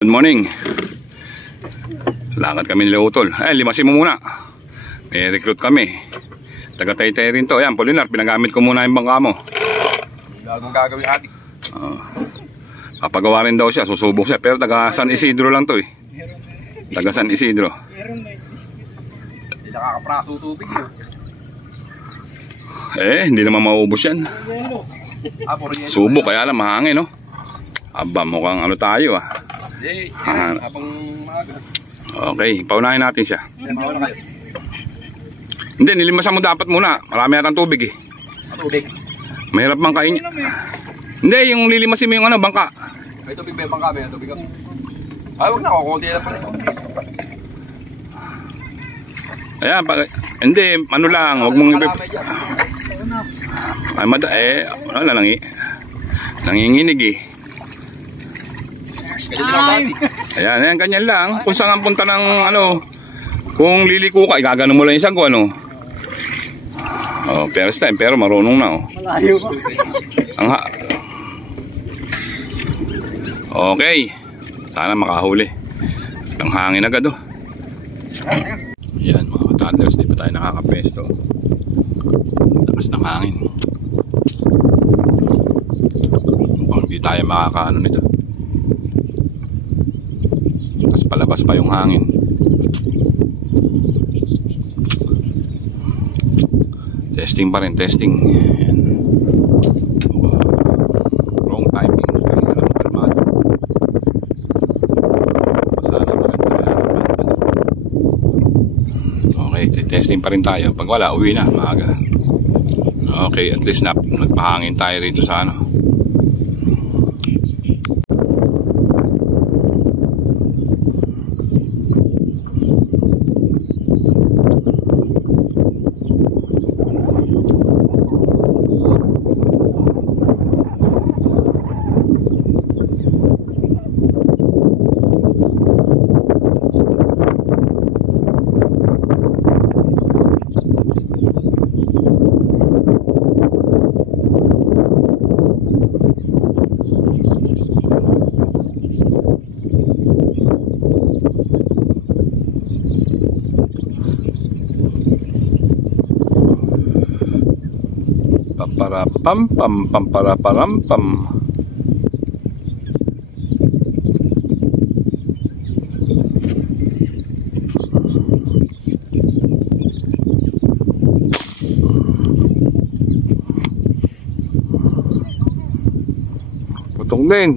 Good morning. Lakad kami nila Utol. Limasin mo muna. May recruit kami. Taga Taytay rin to. Ayan, Polinar, pinagamit ko muna yung bangka mo. Ang gagawin adik. Papagawa rin daw siya, susubok siya. Pero taga San Isidro lang to eh. Taga San Isidro. Hindi nakakapraso tubig yun. Hindi naman maubos yan. Subok, kaya lang mahangin, no? Aba, mukhang ano tayo ah. Habang maaga. Okay, paunahin natin siya. Hindi, nilimasan mo dapat muna. Marami yatang tubig eh. Tubig? Mahirap bang kain. Hindi, yung lilimasin mo yung ano, bangka. May tubig ba yung bangka? May tubig ako. Ay, huwag na, kukunti na pala. Ayan, hindi, ano lang, huwag mong wala lang eh. Nanginginig eh. Ayan, ganyan lang. Kung saan ang punta ng ano, kung liliko ka, igagano mo lang yung sago, ano. First time, pero marunong na, oh. Malayo pa. Okay. Sana makahuli. At ang hangin agad, oh. Ayan, mga toddlers, di pa tayo nakakapesto. Takas ng hangin. Hindi tayo makakaano nito. Tapos palabas pa yung hangin. Testing pa rin, testing. Ayan. Wrong timing. Okay, testing pa rin tayo. Pag wala, uwi na, maaga. Okay, at least nagpahangin tayo rito sa ano. Para pam pam pam para param pam. Putok din.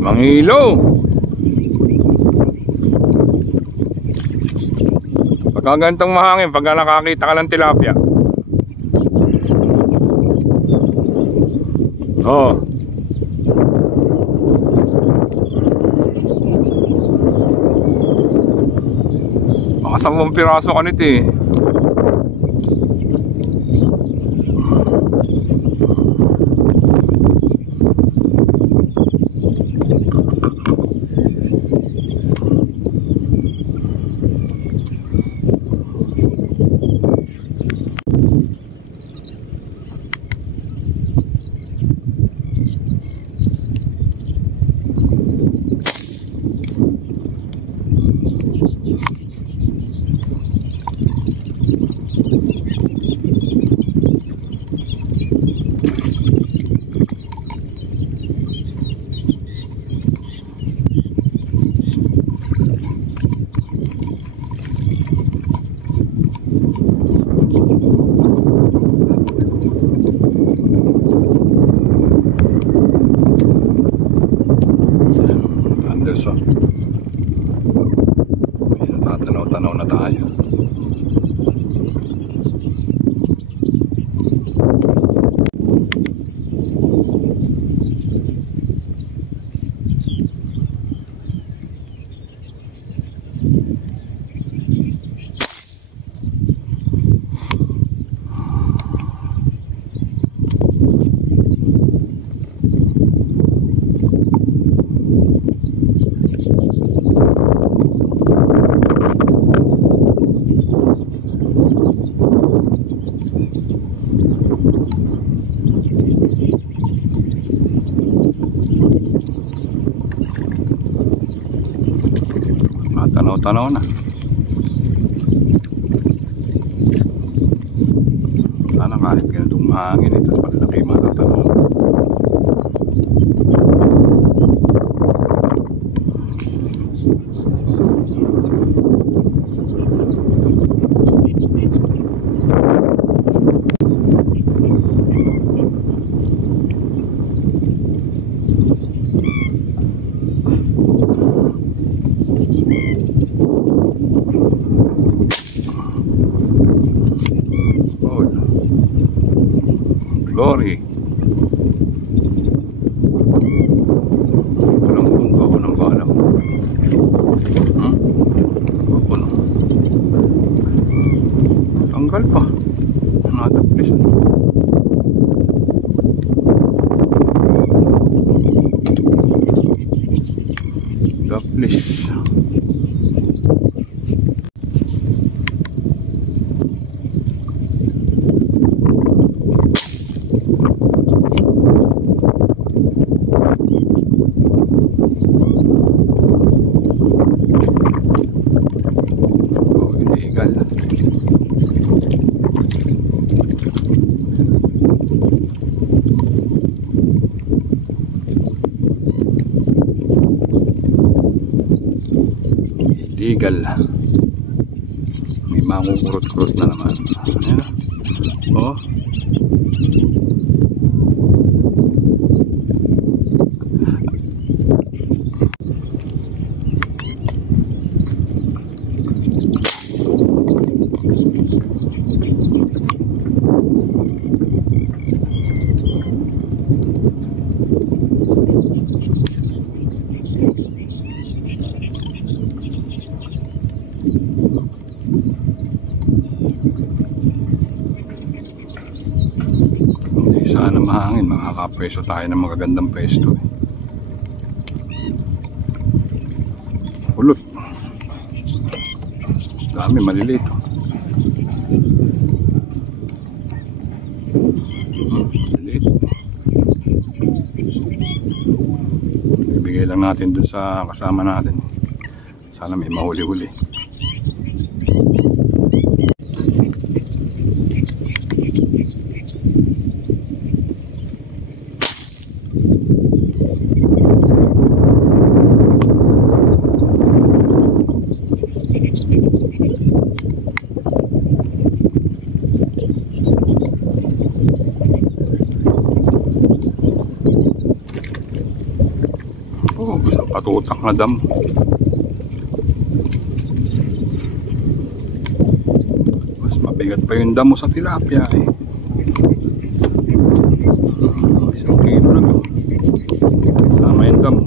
Manghilo. Pagka ganitong mahangin, pagka nakakita ka ng tilapia. Baka 10 piraso ka nito eh. tanaw na. Sana kahit ganitong mahangin tapos palalaki matatanaw. Glory. Walang punto ako ng balam. Puno. Tanggal pa. Nataplis. Taplis. Illegal. May makukurot-kurot na naman. Ayan. Oh. Sana mahangin, makakapwesto tayo ng magagandang pwesto. Ulot. Dami, maliliit. Maliliit. Ibigay lang natin dun sa kasama natin. Sana may mahuli-huli. Oh, isang patutak na dam. Mas mabigat pa yung damo sa tilapia eh. Isang kilo na to. Sama yung damo.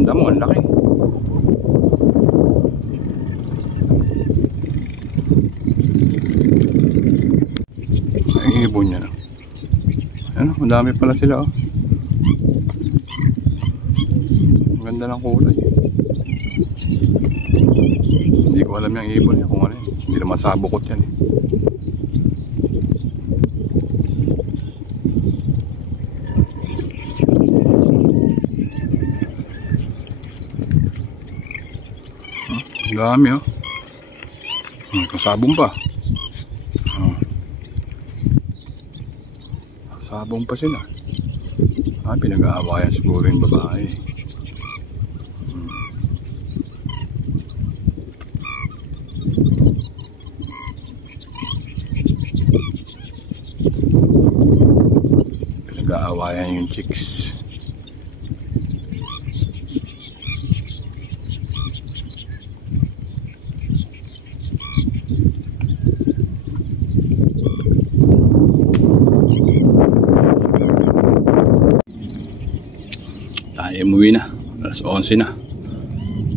Damo, ang laki. Ay, ibon niya. Ano, madami pala sila oh. Ang ganda ng kulay. Hindi ko alam yung ibon niya kung ano yun. Hindi naman sabukot yan eh. Dami oh. Kasabong pa. Kasabong pa sila. Pinag-aawayan siguro yung babae. Pinag-aawayan yung chicks. Umuwi na, alas 11 na.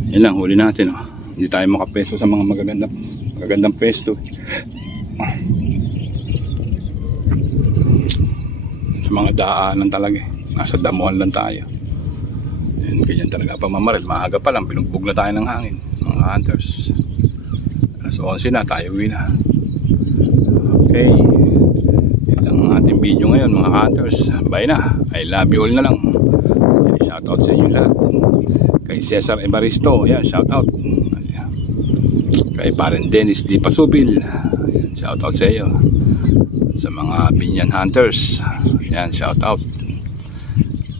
Yan lang, huli natin oh. Hindi tayo makapesto sa mga magagandang pesto. mga daanan talaga eh. Nasa damuhan lang tayo. Yan, ganyan talaga pamamaril. Maaga pa lang, pinugbog na tayo ng hangin, mga hunters. Alas 11 na, tayo uwi na. Okay, yan lang ang ating video ngayon, mga hunters. Bye na, I love you all na lang. Shout out sa inyo lahat. Kay Cesar Evaristo, yan, shout out. Kay Paren Dennis Di Pasubil, yan, shout out sa iyo. Sa mga Binyan Hunters, yan, shout out.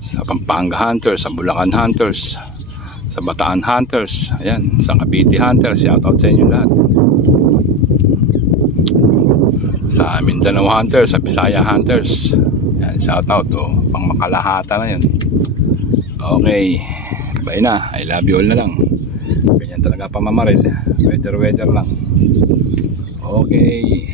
Sa Pampanga Hunters, sa Bulacan Hunters, sa Bataan Hunters, ayan, sa Cavite Hunters, shout out sa inyo lahat. Sa Mindanao Hunters, sa Bisaya Hunters, yan, shout out. Pang makalahata na yun. Okay, bye na, I love you all na lang. Ganyan talaga pamamaril, weather lang. Okay.